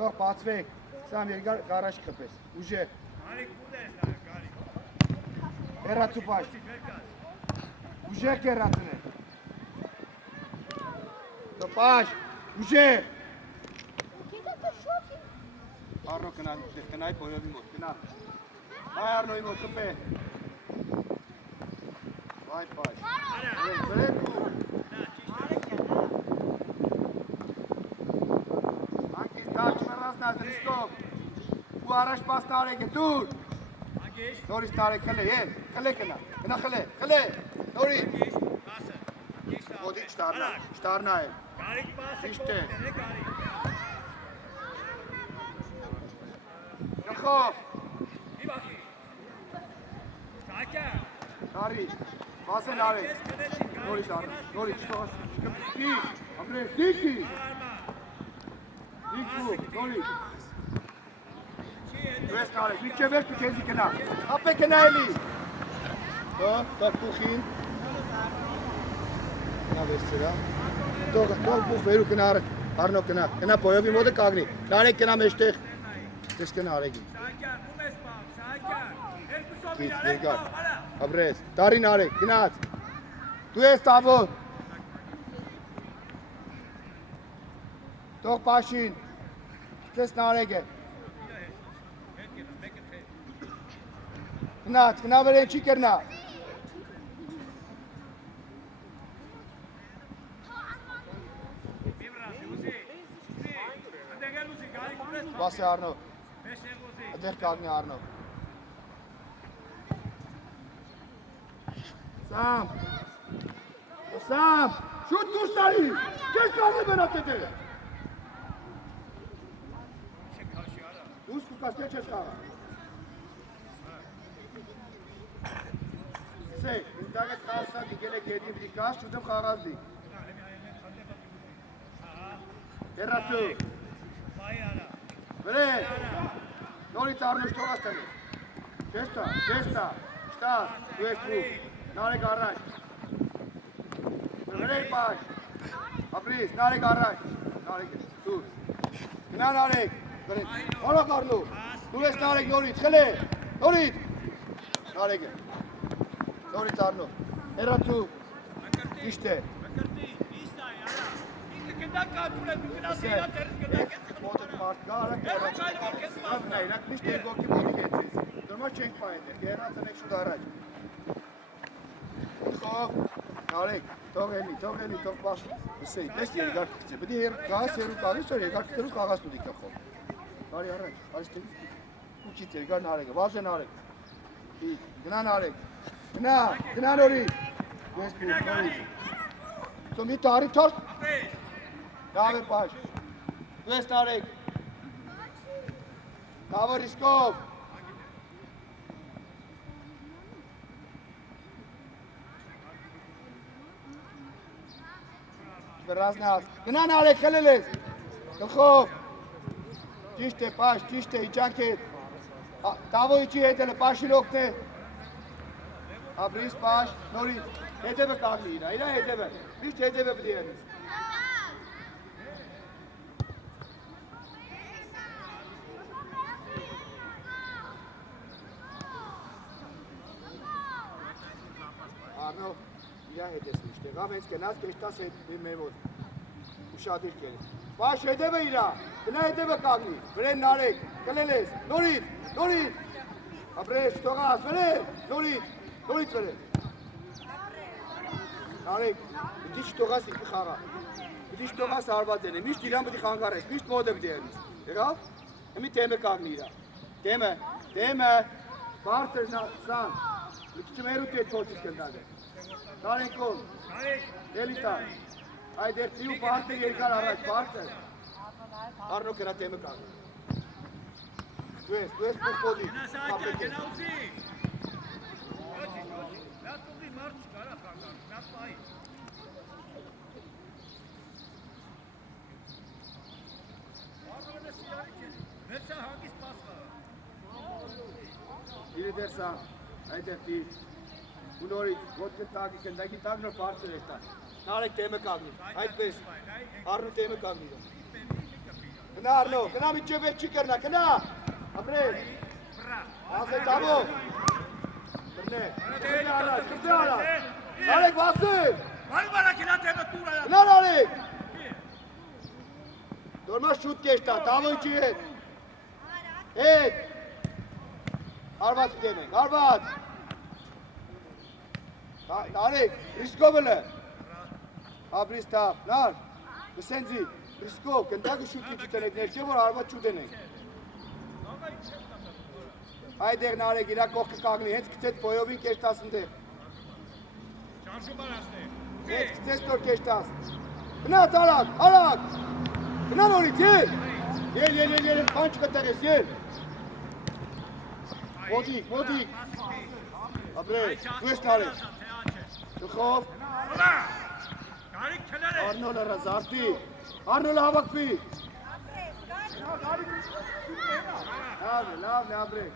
Թող բացվեք, Սամ երկար գարաժ կպես, ուժեղ։ Հեռացու պաշ։ Ուժեղ կերացնեք։ Թող պաշ, ուժեղ։ Արնո կնայ պոյովի մոտ, կնա։ Այ Արնոյի մոտ կպե։ Վայ պաշ։ Բրեք ու։ Րիստով ու առաջ պաս տարեք է դուր նորից տարեք խլե ել խլե կնա խլե նորից ոտի չտարնա էլ ճիշտ է նխով տարի պասեն արեք նորից չկպտի ամրե դիքի Դիքու, նորից Դուես նարեք, միքե վերջ ու կեզի կնա Հապե կնա էլի Տող պուխին Կնա վերցերա Տող պուխ վերու կնա Արնո կնա, կնա պոյովի մոտը կագնի Նարեք կնա մեջտեղ Դես կնա արեգի Կից, երկար Հաբրես, տարի նարեք, կնաց Դու ես տավոր Թող պաշին, քեզ նարեգ է։ Գնաց, գնա վրեն չի կրնա։ Բասի Արնո, ադեղ կագնի Արնո։ Սամ, շուտ դուրս տարի, կես կաղնի բենատ էտերը։ Ուս կուկասնե չես կաղա։ Սե, ինտագետ կասա դիգել է գետի վրիկաս, չուդեմ խաղազ դի։ Հերատու։ Վրեն, նորից արնուշ թողաս տենես։ Չեստա, շտաս, դու ես բուխ, նարեք առաջ։ Վրեն պաշ, ապրիս, նարեք առաջ, նարեք ես, դուր։ Գնա նարեք։ Հորա կարնու, դու ես նարեք նորից, խլե, նորից, նարեք է, նորից արնու, հերացու, իշտ է, մոտդ մարդ կա, արակ նայրակ, միշտ էր գոքի մոտի գեցես, դրմա չենք պայետեր, գերացնեք շուտ առաջ, խով, նարեք, թող էլի, թող պաշ, վսեի, տես երգար կկցե, բդի գաս հերու կաղիս, որ երգար կկցերու կաղաս տուդի կխով, Բարի առաջ, այստեղ ուչից երկար նարեգը, վազե նարեգ, գնա նարեգ, գնա նորից, ես բուր, նորից, սո մի տարի թորս, դավ է պաշ, դու ես նարեգ, դավը ռիսկով, վրազնաս, գնա նարեգ, խելել ես, գլխով, Ճիշտ է, պաշ, ճիշտ է, իջանք հետ, տավոյիչի հետ էլ է, պաշին ոգն է, ապրիս պաշ, նորից, հետևը կաղնի իրա հետևը, միշտ հետևը բդի ենիս։ Արնո, իրա հետ ես միշտ եղավ, հենց կենած կեշտաս հետ մեր ոտ, ուշադիր կերես։ Պաշ հետևը իրա, գնա հետևը կագնի, վրեն նարեք, կլել ես, նորից, ապրես, թողաս, վրեն, նորից վրեն։ Նարեք, բդի չթողաս ինքը խաղա, բդի չթողաս հարված են, միշտ իրան բդի խանգարես, միշտ մոդը բդի ենիս, եղավ, հմի թեմը կագնի իրա, թեմը, բարձր սան, լիքչը մերուտ է ծոցից կնդագ է, նարենքով, էլիտար, Այդ երդի ու բարձր երկար առաջ, բարձր։ Արնո կերա թեմը կաղ։ Դու ես պուխպոդի։ Գնա ուզի։ Լատ ուղի մարդ չկարա խանգար, լատ պայի։ Արնոն է սիրարիք է, վերցա հանգիս պասխա։ Իրի դերսա, այդ երդի, ու նորից, ոտքը տագի կնդագի տագ նոր բարձր է տա։ Նարեք թեմը կագնի, այդպես, արնու թեմը կագնի։ Գնա Արնո, գնա միջև չի կրնա, գնա։ Ապրել։ Ասե տավո։ Բրնե։ Գնա առաջ, գնա առաջ։ Նարեկ վասի։ Բարի քիլա դեպը տուրա։ Գնա Նարեկ։ Դորմա շուտ կեշտա, տավո չի հետ։ Հետ։ Արված կենենք, արված։ Նարեկ, ռիսկով էլ է։ Ապրիս տավ, նար, բսենձի, ռիսկով, կնդակը շուտի չտենեք, ներքե որ արված չուտենենք։ Այդեղ նարեկ, իրա կողքը կագնի, հենց կծետ պոյովին կեշտաս ընդեղ։ Շարժում արասնե։ Հենց կծետ որ կեշտաս։ Գնա տարակ, արակ, գնա նորից, ել, պանչ կտեղես, ել։ Մոդիկ, ապրել, դու ես նարեկ, գխով, Արնոլը ռազարտի, Արնոլը հավակվի։ Լավն է, ապրեք։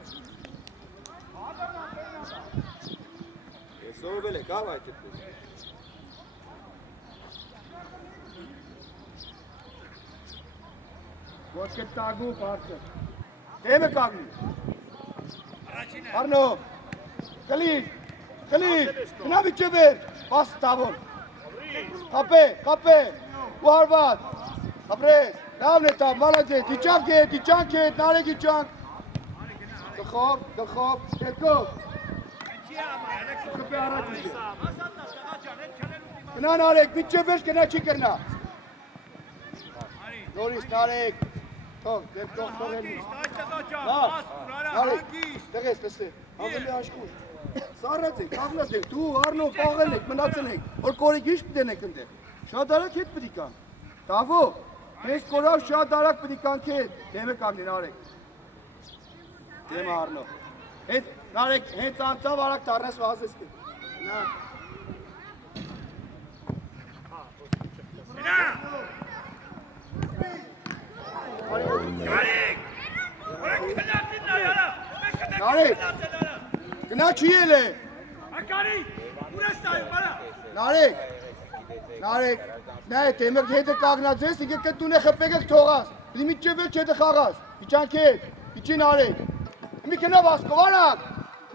Ես ովվել եք, ավ այդ էպես։ Ոչ կետ տագու պարծը։ Դեմ է կագնի։ Արնո, կլիր, գնա միջև էր, պաս տավոն։ Կապե, ու արված, ապրես, լավն է տավ, մալաջետ, իճանք հետ, նարեկ իճանք, գխով, երկով, կպե առաջ իջե, գնա նարեկ, միջև էր, գնա չի կրնա, նորից նարեկ, թող էլի, նարեկ, տեղես, լսե, ավելի աշկուր, Սարած եք, աղնած եք, դու Արնո պաղել եք, մնացել եք, որ կորեք ինչ պտեն եք ընդեղ, շատ արակ հետ պտի կան, տավո, հենց կորավ շատ արակ պտի կանք հետ, դեմ է կանգնին արեք, դեմ Արնո, նարեք, հենց անցավ արակ տարնես վազես կետ, Նարեք, գնա չի էլ է։ Ակարի, ուր ես տայում, բարա։ Նարեք, նա է թեմեր հետը կագնած ես, ինքը կտուն է խպեք եք թողաս, լի միջև էլ չետը խաղաս, իչանք հետ, իչի նարեք, մի կնա վասկով, արակ,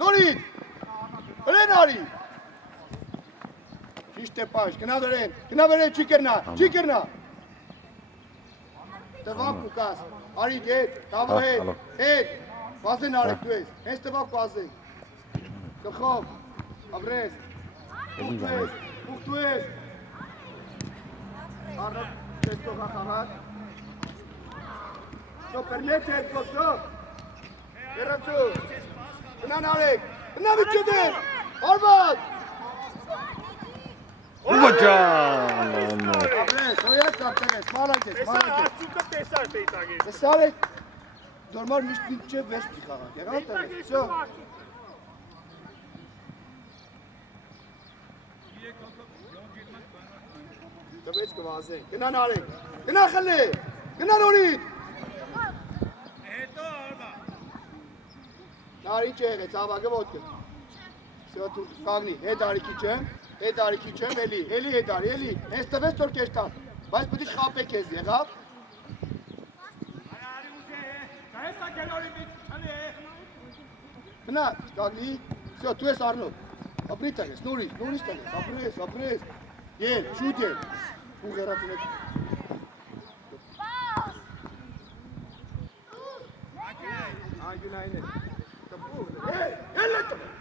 նորիտ, հրեն արի, ճիշտ է պաշ, գնա վերեն, չի կրնա, տվակ ու կաս, արիտ հետ, տավո հետ, վազեն արեք դու ես, հենց տվակ վազեն, գխով, ապրես, ուղտու ես, Արնոտ, տեսքով հախաղատ, շո պերմետ հետ կոծով, երացու, գնան արեք, գնա միջև էր, արված, ապրես, հոյակ կապտեղես, մալակ ես, Արդյունքը տեսար պեյտագես։ Տեսար եք, դորմար միշտ միջև վերջ պի խաղանք, եղան տեղես, սյո, Տվեց կվազենք, գնան արեք, գնա խլի, գնա նորիտ։ Հետո արմա։ Նարի չէ եղեց, ավագը ոտկը։ Սյո դու կագնի, հետ արիքի չեմ, էլի, հետ արի, էլի, հենց տվեց տոր կեշտան, բայց պտի շխապեք ես, եղավ։ Գնա, կագնի, սյո, դու ես Արնոտ, ապրի տեղես, նորից տեղես, ապրես, ել, շուտ ել, ու գերատուն եք։ Այգունային է, տպու, ել է տպու,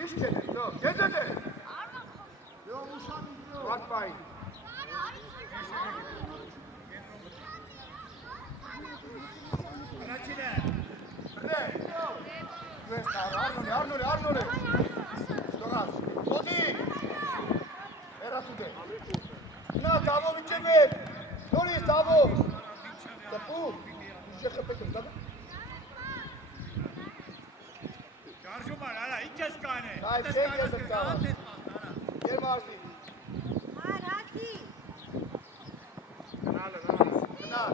ես չեն է, ես է դեր, վատ պային, Արնոլ է, ստողաս, ոտի, հերացուտ է, նա տավո միջև է, նորից տավո, տպու, շեխպեք եմ տավո, Շարժում ար, արա, ինչ ես կան է, Այ, չեք ես եմ տավո, եր մարսի, Հարացի, գնա,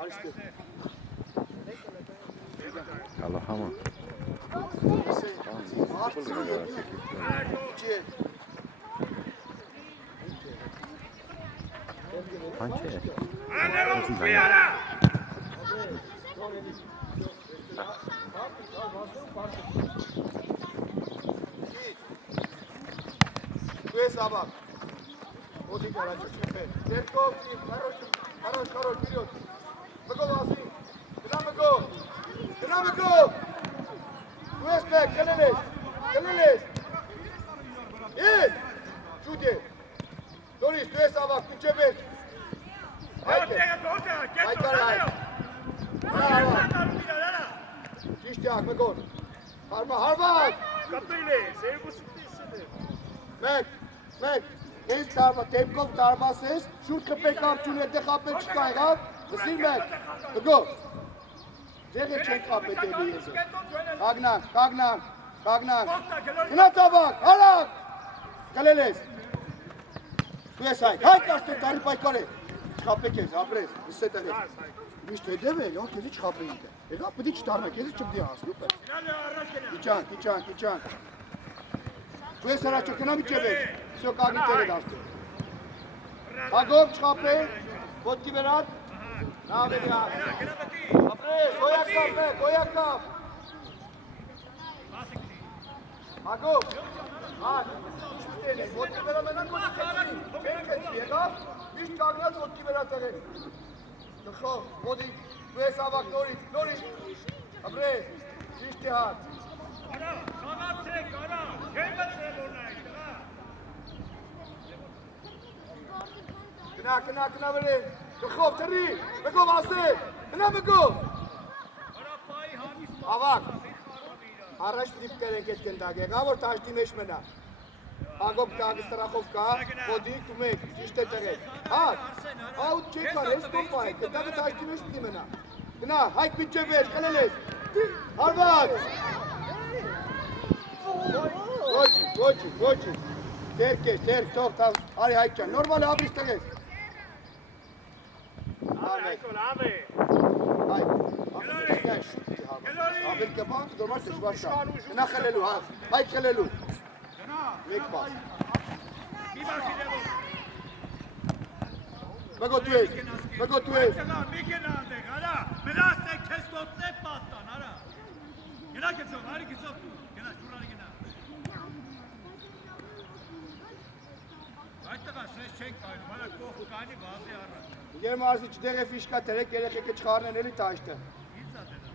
արիշտը, Հալա համա։ Հարցի, Քան չէ։ Աներով ֆիարա։ Դու սաբակ։ Ոդի կարաճ չփե։ Ձերքով, хорош, вперед։ Մգո ասի։ Գնա մգո։ Դու ես մեկ, գնելես։ Եդ։ Շուտե։ Դորիս, դու ես սաբակ, դու չես։ Այդտեղ, Ճիշտ է, մգո։ Հարված։ Կապտեին է, սերգուսիտիսն է։ Մեկ, ես տարվա, տեպքով տարվաս ես, շուրդ կպեք ապչուն է, դեղ ապել չկա եղավ, վսիր մեկ, գո, դեղ է չեն կապետ էլի եզը, կագնան, գնա ծավակ, հարակ, կլել ես, դու ես հայք աշտեր տարի պայքար է, չխապեք ես, ապրես, վսետ էր ես, միշտ հետև է, յոն կեզի չխապեինք է, եղավ պտի չտարնա, կեզի չպդի հասնու պեր, իչան, Դու ես հրաչը կնա մի չևեր, սյո կագնի տեր է դաստում։ Հագով չխապե, ոտքի վերատ, նավերի հատ։ Ապրես, հոյակավ։ Հագով, հատ, չպիտեն է, ոտքի վերա մենան ոտքի կեցին, բերք էցի եղավ, միշտ կագնած ոտքի վերա տեղեն։ Նխով, ոտիկ, դու ես ավակ, նորից, ապրես, ճիշտ է հատ։ Արա, խաղացեք, արա, չեն գծրել որնայք, Գնա վերեն, գխով, թրի, մգով ասել, գնա մգով։ արա պայի հանիս Ավակ, առաջ դիպկեր ենք էտ կնդակ, եղա որ տաշտի մեջ մնա։ Հագոբ կագի ստրախով կա, ոտիկ ու մեկ, ճիշտ է տեղեք։ Հատ, աուտ չեք կար, ես կոպա է, կտակը տաշտի մեջ պիտի մնա։ Գնա, հայք միտ չվեր, կլել ես։ Հարված։ Ոչի, թերք, թող, արի հայք ճան, նորմալ ապրիս տղես։ ալե։ Հայք, ապրիս շուտի հարված, ապել կբանք, դորմար տշվար շա, գնա խելելու, հայք խելելու, մեկ պաս։ Մգո դու ես։ Մի գնանդեք, արա, մնացեք քեզ տոտնեք պաստան, արա։ Գնա կեցով, արի կեցով դու, գնա, շուրանի գնա։ Այդտեղա սես չենք կայնում, արա կող կանի բազի առած։ Գերմարզի չդեղ է ֆիշկա տերեք, երեխեքը չխարնեն էլի տաշտը։ Ինձ ա դենա։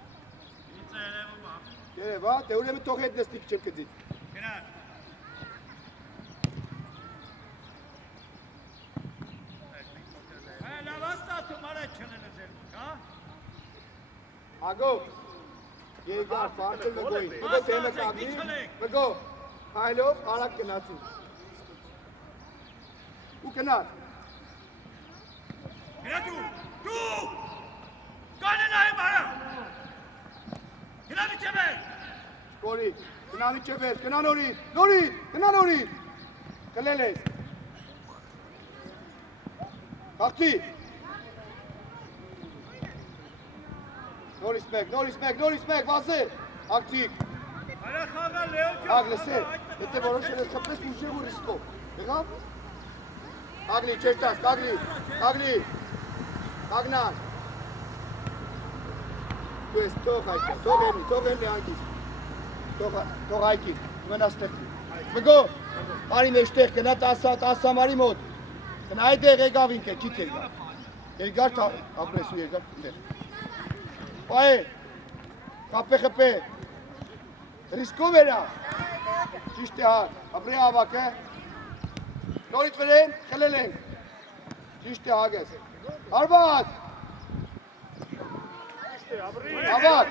Ինձ է երևում ամ։ Երև, դե ուրեմն թող հետ նստիկ չեմ կծիտ։ Գնա։ Լավ աստացում արա չնենը ձերմուկ, հա։ Ագո, երկար, պարտել մգոյին, մգո թեմը կագնի, մգո, հայլով, արակ կնացին։ Ու կնար։ Գնա դու, կանե նայեմ արա։ Գնա մի չևեր։ Կորի, գնա մի չևեր, գնա նորից, կլել ես։ Կաղցի։ Նորից մեկ, վազե, ակցիկ։ Արա խաղա լեոն չա։ Ագ լսե, եթե որոշել ես խպես ուժև ու ռիսկով, եղավ։ Ագլի, չեշտաս, կագլի, կագնան։ Դու ես թող հայկա, թող էլի անգիս, թող հայկի, մնաս տեղտի։ Մգո, արի մեջտեղ, գնա 10 ամարի մոտ, գնա այդեղ եկավ ինք է, չիտ եկավ։ Երկար ապրես ու երկար տեղ։ Պայ, խապե, ռիսկով էրա, ճիշտ է հար, ապրի ավակ է, նորից վրեն, խելել ենք, ճիշտ է հագես, հարված, ավակ,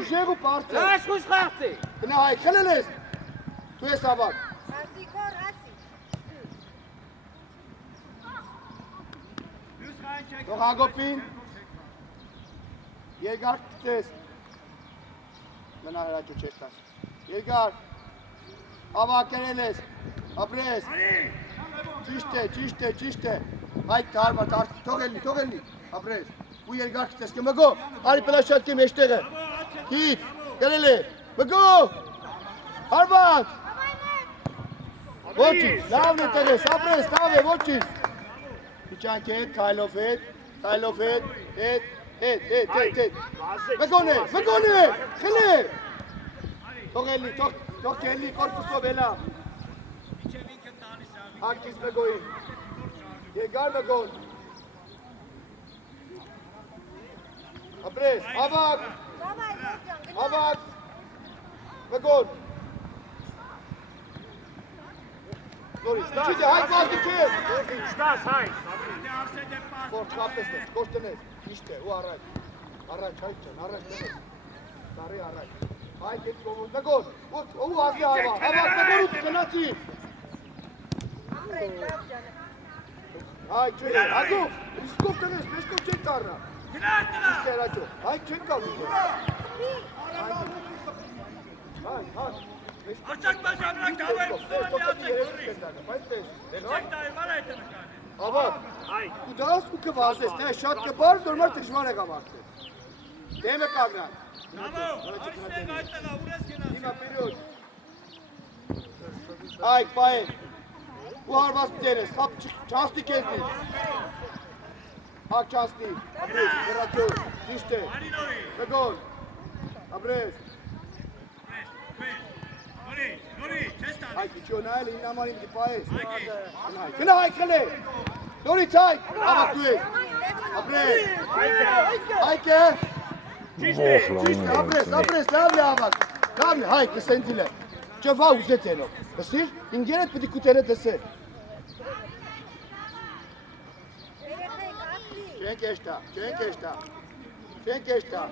ուժեղ ու պարդ է, գնա հայ, խելել ես, դու ես ավակ, թող հագոպին, երկար կտես, մնա հրաճու չեշտաս, երկար, ավակ կերել ես, ապրես, ճիշտ է, հայք տարմա, թող էլի, ապրես, ու երկար կտես, մգո, արի պլաշատ կեմ եշտեղը, հիտ, կերել է, մգո, հարված, ոչինչ, լավն է տեղես, ապրես, լավ է, ոչինչ։ Իջանք հետ, քայլով հետ, հետ։ Մգոնե, խլի։ Թող կելի, կորպուսով էլա։ Ակիս մգոյի։ Եգար մգոն։ Ապրես, ավակ, մգոն։ Նորից, չիդե, հայք վազդի կեզ։ Չտաս, հայք։ Կորչ կապեսնես, կորչ տնես, իշտ է, ու առաջ, հայք ճան, առաջ տնես, տարի առաջ, հայք էտ կոմուն, մգոն, ու ասի ավակ, մգոն ու կնացի։ Հայք չունի, հագով, իսկով տնես, մեջկով չեն կարնա, իշտ է հրաճով, հայք չեն կալու։ Հայք, Արցակ բաժանակ դավեր սովանի արցակ որի։ Արցակ դայր վար այդ նկան։ ավակ, ու դաս ու կվազես, թե շատ կբար, նորմալ թժման է կամարդել։ Դեմը կամյան։ Նամո, արիստեղ այդտեղա, ուրես գնաս։ Հիմա պիրոտ։ Այք, պայեն։ Ու հարված պտերես, խապ չասնի կեզնի։ Հակ չասնի, ապրես, հրատյոր, ճիշտ է։ Արինորի։ Մգոն, ապրես։ Նորի, չես տալի։ Այք, իչյո նայել ինն ամանին դի պայես։ Գնա այք խլե։ Նորից այք, ավակ դու ես։ Ապրես։ Այք է։ Ճիշտ է, ապրես, լավ է ավակ։ Լավ է, հայք, կսենցիլ է։ Ճվա ուզեց ենով։ Հսիր, ինգերետ պտի կուտերետ դսե։ Չենք էշտա։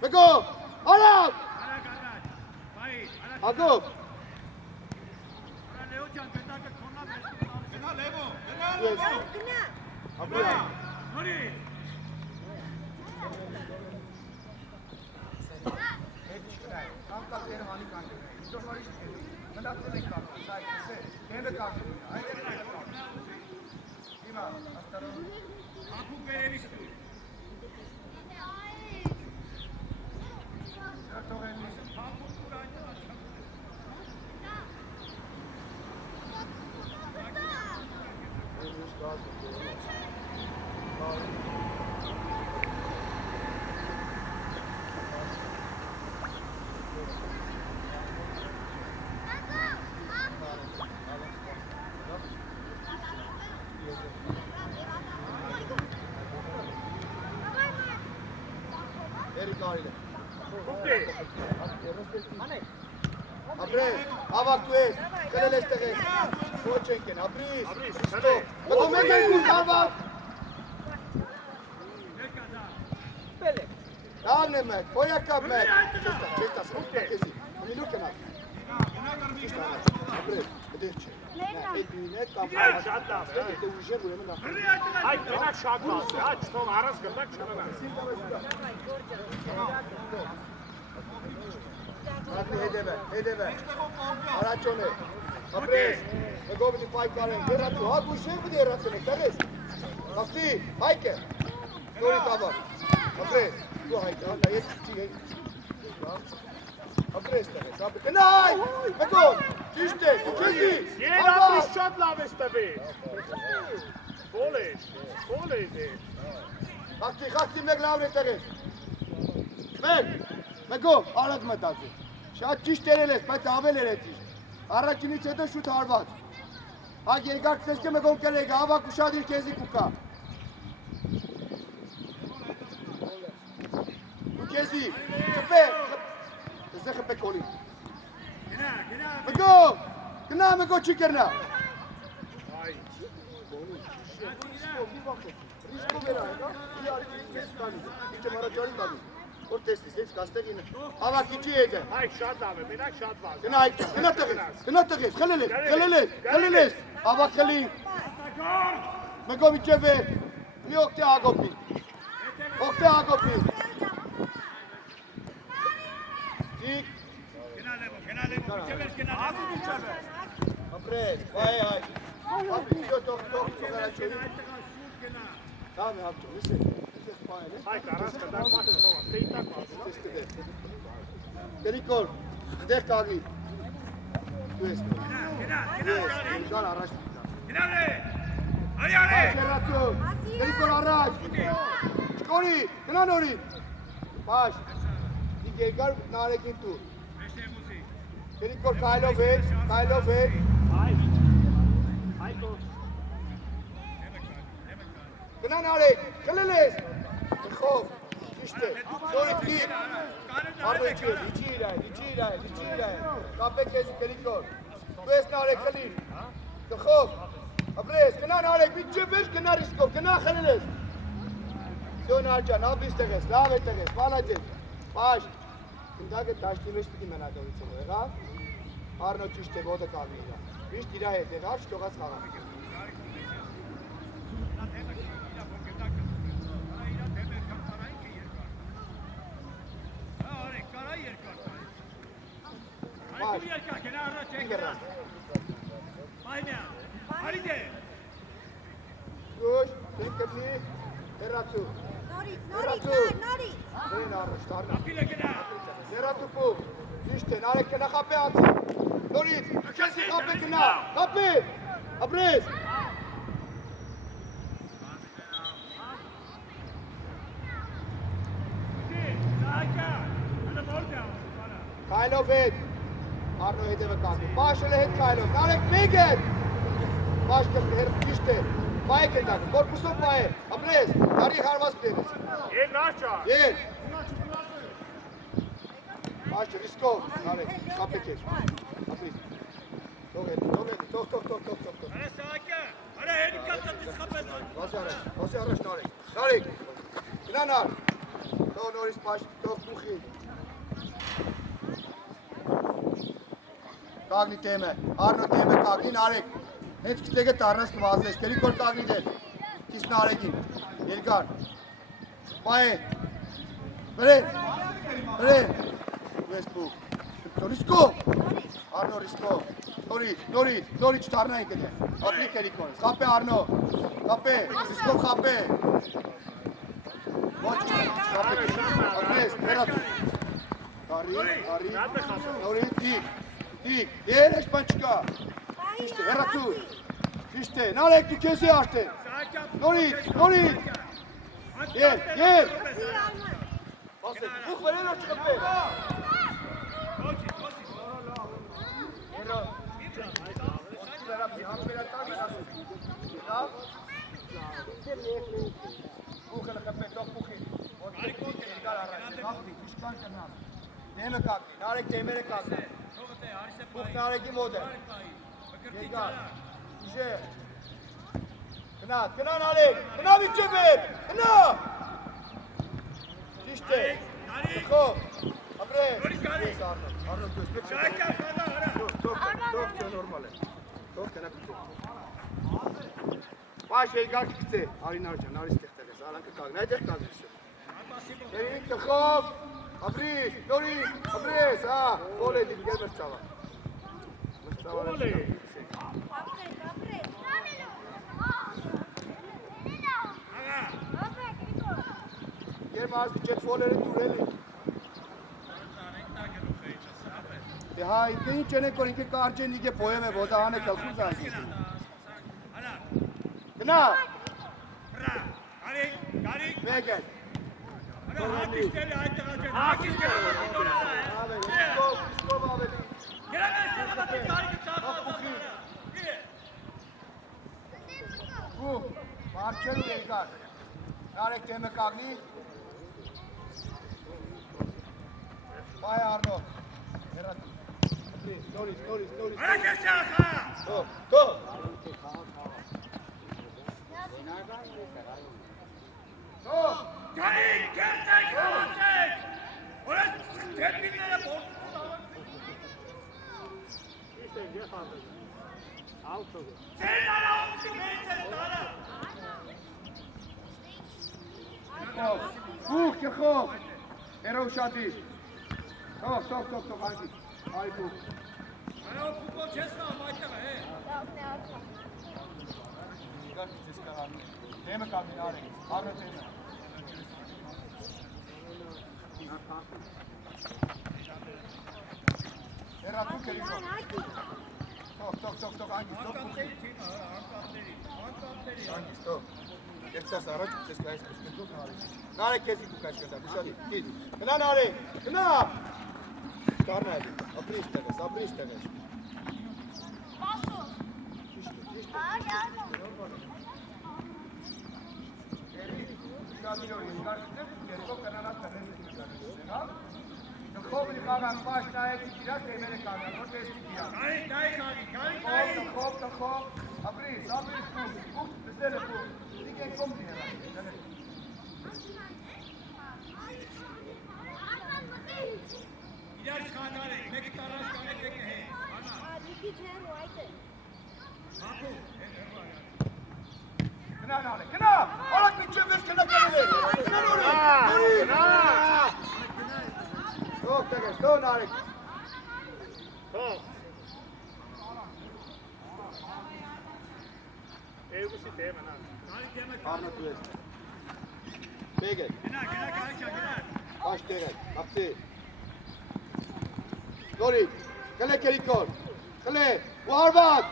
Մգո, արավ։ Հագով։ Նորի։ Ակու կերևիս դու։ Ապրես, ավակ դու ես, կրել ես տեղես, ոչ ենք են, ապրիս, ստո, մգո մեկ են կուս ավակ։ Լավն է մեկ, հոյակապ մեկ, չեստաս, կեզի, մինուր կնակ։ Ապրես, դեր չէ, այդ մինեք կամ այդ ուժեր ուրեմն ապրես։ Հայք կենակ շատ բաս է, հա, չթող առած գնդակ չնանակ։ Հետև է, առաջոն է, ապրես, մգով դի պայքար են, երացու, հակ ու շեր բդի երացեն եք, տեղես, աղցի, հայք է, նորից ավար, ապրես, դու հայք է, հակա, ես չի հետ, ապրես տեղես, ապրես, գնայ, մգով, ճիշտ է, դու կեզի, Եդ ապրիս շատ լավ ես տվի, բոլ է դե, խաղցի մեկ լավն է տեղես, մգով, արակ մտածի, շատ ճիշտ երել ես, բայց ավել էր էտ ճիշտ, առաջինից հետո շուտ հարված, հակ երկար կսես կը մգոն կրեգ, ավակ ուշադիր կեզի կուկա, ու կեզի, խպե, դզե խպե կոլի, մգով, գնա մգով չի կրնա, ռիսկով էր այգա, իարի կեզ տանի, իչեմ առաջարին տանի, որ տեսնիս, ես կաստեղինը, ավակի չի եկը, հայք շատ լավ է, մենակ շատ բաս է։ գնա տղես, խլել ես, ավակ խլի, մգով իջև է, մի ոգտե ագոպի, Տիկ, ապրես, բայ հայ, ապրիս յո տող առաջորի, Դամ է հապճոն, ես պայել է։ Հայք առած կդար մաս թողա, տեիտակ մաս։ Կերիկոր, դեղ կագի։ ես։ Գնալ առաջ։ Գնալե։ Արիարե։ Շերացու։ Գրիգոր առաջ։ Շկորի, գնա նորի։ Պաշ։ Իգերգար նարեկին դու։ Գրիգոր քայլով է։ Գնա նարեկ, քլել ես։ Խով, ճիշտ է։ Նորի Արոյչի, լիճի իրայ, կապեք ես գրիգոր, դու ես նարեք խլիր, դխով, ապրես, գնա նարեք, միջը վեշ գնա ռիսկով, գնա խլել ես, սյոն արջան, աբիս տեղես, լավ է տեղես, բալած ես, պաշ, ընդակը տաշտի մեջ պիտի մենադորություն եղա, արնո ճիշտ է ոտը կալմի իրա, միշտ իրա հետ եղար, շտողած խաղան։ Գույշ, դեն կպնի, հերացու։ Նորից։ Դեն առուշ, տարնա։ Հերացու պուղ, ճիշտ է, նարեք կնա խապե անցի։ Նորից, քեսի խապե կնա, խապե, ապրես։ Քայլով հետ, Արնո հետևը կանգնի, պաշել է հետ քայլով, նարեք մեկ հետ, պաշ կպնի, ճիշտ է, պայեք է դակը, կորպուսով պայ է, ապրես, դարի հարված պերես։ Ել նաշա։ Ել։ Պաշ ռիսկով, նարեք, խապեք ես, ապրես, թող հետ, թող։ Արա սաղակյա, արա հենիկացած ես խապես ան։ Բասի առաջ նարեք, գնա նար, թող նորից պաշ, թող տուխի։ Կագնի տեմը, Արնո տեմը կագնի նարեք, հենց կտեգը տարնաս կվազես, գրիգոր կագնի դեր, կիս նարեկին, երկար, պայ է, բրեն, ես պուղ, ռիսկով, Արնո ռիսկով, նորից չտարնային կդե, ապրի գրիգորս, խապե Արնո, խապե, ռիսկով խապե, ոչ ապրես, վերացու, արի, նորից դիգ, դեր ես բան չկա, ճիշտ է, հեռացու, ճիշտ է, նարեք դու քեզ է արդեն, նորից, եր, ասեք, ուխ վերել որ չխպեր, ուխը լխպեր, տող ուխի, Դեմը կակնի, նարեք դեմերը կակնի, ուխ նարեկի մոտ է, երկար, իժեր, գնա նարեք, գնա վիճը վեր, գնա, ճիշտ է, խով, ապրես, ես Արնո, դուս, թող նորմալ է, թող կնա կծե, պաշ երկար կծե, արին արջան, արիս տեղտեղ ես, ալանքը կագնի, այդեղ կագնի շո, երին կխով, ապրիս, նորից, ապրես, բոլ է դիգեր մրցավա, Բոլ է, Yer mazdı jet folleri tureli. De ha ikinci çene korinke karche nige poye me boda hane kalkuz asi. Gna. Ve gel. Bu marçel yergar. Narek teme kagni. Bay Arno. Erat. Noris. Go. Buch, gehoog. Ero shati. Toch, hangi. Ai buch. Teme kaminare. Arno teme. Era tu che Թող, անգից, թող փուխի։ Անգից, թող։ Երկտաս առաջ ուծես կայս պսկնդուք նարեք։ Նարեք կեզի դուք այս կնդակ, ուշադի, դիտ։ Գնա նարեք, գնա։ Կարնա էլի, ապրիշ տեղես։ Պասո։ Երկով կնանած տղես է Խով լի խաղան պաշ նայեցի իրար թեմերը կանան, որ տեսնի իրար։ Խով, ապրիս պուխ, լսել է պուխ, դիք են կոմ դիներ։ իրար խանգար եք, մեկի տարաշ կանեք եք է հեն։ Դիքի չեն ու այդ է։ Հապու, Գնա նարեք, գնա, արակ մինչև ես գնա կերել է։ Գնա նորի, Թող տեղես, թող նարեք։ Թող։ Էգուսի թեմը նա։ Արնա դու ես։ Բեգ է։ գնա։ Աշ տեղեք, աղցի։ Նորի, կլե կերիկոր, կլե, ու արվատ։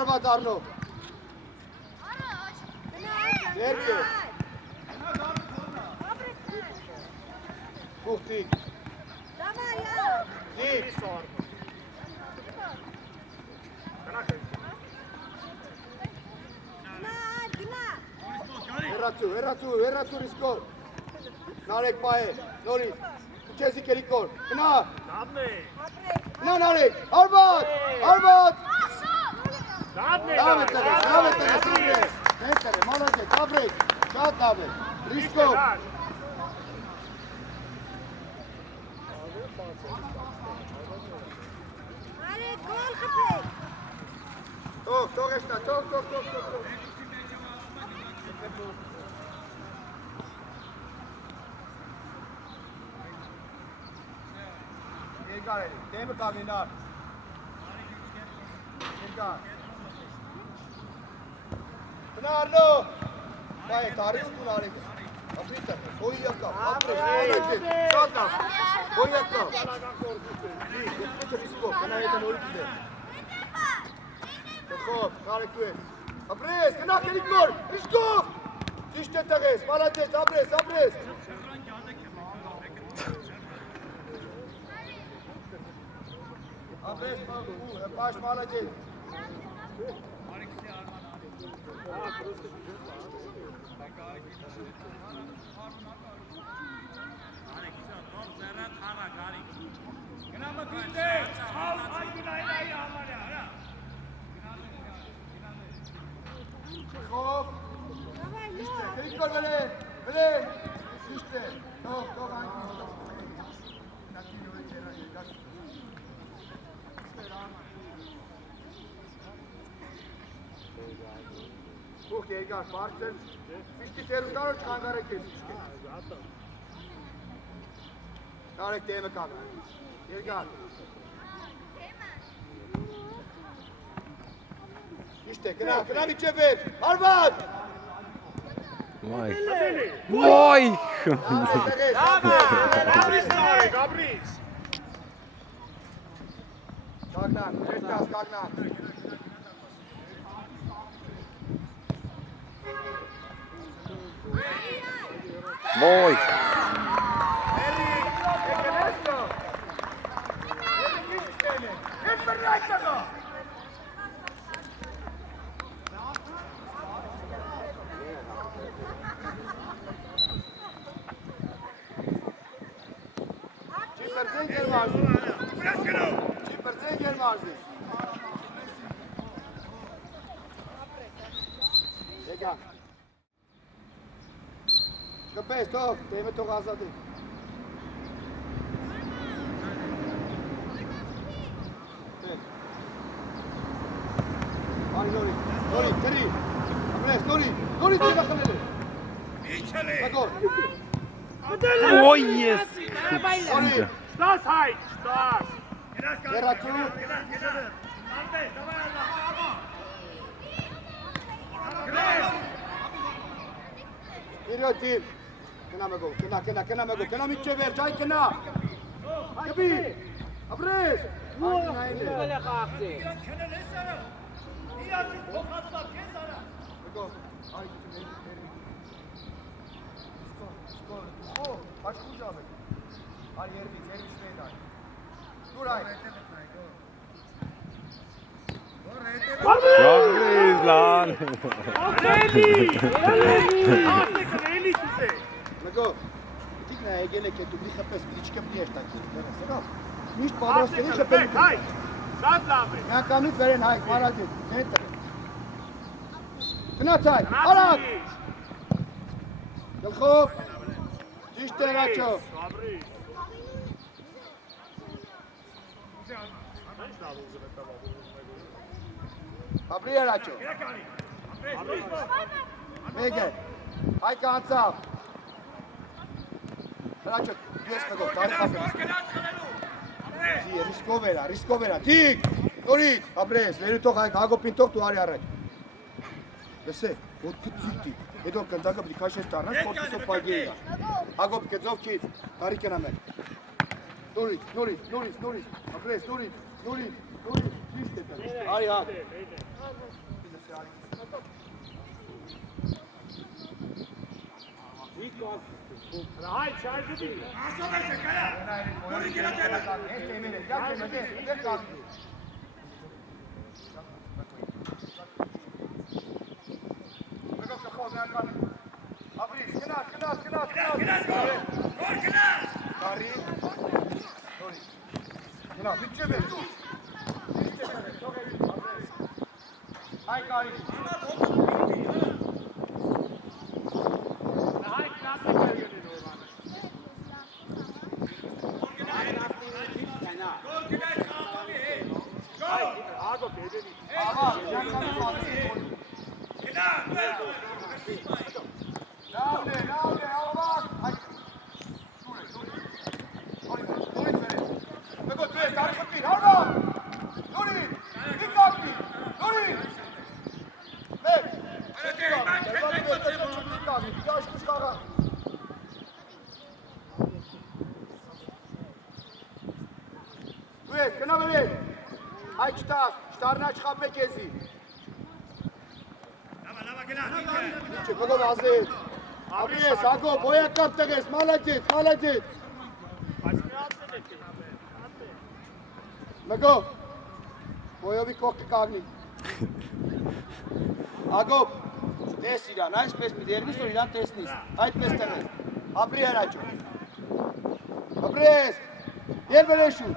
Արվատ արնո։ Երկը։ Պուխտիկ։ Դամարյա։ Դիք։ Հերացու ռիսկոր, նարեք պահե, նորի, ուչեսի կերիկոր, գնա, գնա նարեք, արվատ, լավ է տղես, նեստեր է, մոլոջեք, ապրեք, շատ լավ է, ռիսկոր, Արեք գոլ խփեք։ թող էշտա, թող, Երկար էլի, դեմը կագնինար, երկար, գնա արնո, դա է տարիս տուն արեք, ապրիտ է, հոյի յակավ, ապրեք, շատ լավ, հոյի յակավ, երկուսը ռիսկով, գնա հետը նորից դե, Խով, նարեք դու ես, ապրես, գնա կերիկոր, ռիսկով, ճիշտ է տղես, մալաջես, ապրես, Ապրես, պաշ մալաջես, Գնա մտույց է, այ գնայնայի համարյա, հրա։ Խով, ճիշտ է, կերիկոր վելեն, ճիշտ է, թող անգից, Պուխ երկար, բարձր, սիշկի տերուտարոչ կանգարեք ես սիշկի։ Նարեք տեմը կանգար, երկար։ Իշտ է, գնա միջև էր, արվատ! Ոյ! Գաբրիս։ Կագնան, երդկաս կագնան։ Ոյ! Էլի, եկնես կո։ Էլի կիշտ են է, հետ բրնայք տղա։ Չի պրծեն գեր մարզի։ Եկա։ Կպես, թող, տեմը թող ազատի։ Արի նորի, տրի, ապրես, նորի տենա խնել է։ Իչել է։ Հակոր, Ոյ, ես! նորի, Ստաս հայտ, ստաս։ երացու, Անտես, դավայ ալա։ իրյոթիվ, կնա մգով, կնա մգով, կնա միջև էր, ջայ կնա։ Կպի, ապրես, Ուղղել է խաղացի։ Իրանք քնել ես արա։ Իրանք փոխածված ես արա։ Մեկո, այ Ո, աշխուժ ալեք։ Այ երբից վեր այ։ Դուր այ։ Գաբրիել լան։ Ալելի, ալելի ցե։ Մեկո, դիք նա եկել եք դու դիխպես դիչկեպի ես տակի։ Սրա։ Միշտ պատրաստ եք խփել։ Հայ։ Շատ լավ է։ Նականից վերեն հայ, մարածի։ Հետը։ Գնացայ, արագ։ Գլխով։ Ճիշտ է ռաչո։ Գաբրի։ Ապրի ռաչո։ Մեգե։ Հայ կանցավ։ Ռաչո, ես մեկով տարի խափել։ Գնաց խլելու։ Ռիսկով էրա, թիկ, նորից, ապրես, վերու տող Հագոպին տող դու արի առաջ։ Լսե, ոտքի թիկտի, հետո կնդակը բլի քաշես տարնաս, ոտքիսով պագի էրա։ Հագոպ կեծով քիտ, տարի կնամ էլ։ Նորից, ապրես, նորից, ճիշտ է տեղ, արի հակ։ Հայ, չայժդի։ Ասում ես կարա։ Որի գնա դեպը։ Ապրիս, գնաց։ Գնաց գոր գնաց։ Կարի, նորից, գնա, բիջե բեր, հայ կարի, Հայ, կրասը կերգենին օրվանը։ Գոր գնաց խաղամի հետ։ Գոր։ Ագո բեդենի։ աղա, յականի մազի, Գնա, լավն է, աղվակ, հայ, նորից բերել, մեկո դու ես, տարի խպիր, հարվակ, նորից, դիկակնի, նորից, մեկ, աշխուշ կաղա, դու ես, գնա բերել, հայ չտաս, շտարնա չխապեք եզի, լավա գնա։ Մեկով ազել, ապրի ես, ագո, բոյակապ տղես, մալացեց, Բայց մի հատն է կենաբեր, Մեկով, բոյովի կողքը կաղնի, ագո, տես իրան, այսպես մի դերվիս, որ իրան տեսնիս, այդպես տղես, ապրի հրաճո, ապրի ես, ել վերեշու,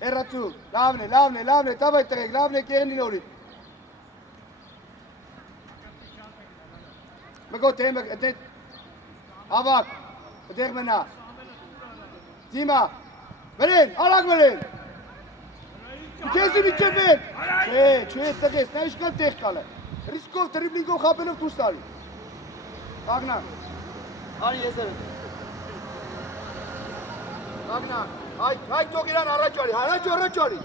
հերացու, լավն է, տավայ տղեք, լավն է կեղնի նորի, Մեկո թեմը, ավակ, դեղ մնա, դիմա, վերեն, արագ վերեն, քեզի միջև վեր, չէ, տղես, նա իշկան տեղ կալը, ռիսկով, տրիբլինգով խապելով դուրս տարի, կաղնա, արի եզերը, կաղնա, հայ տող իրան առաջ արի,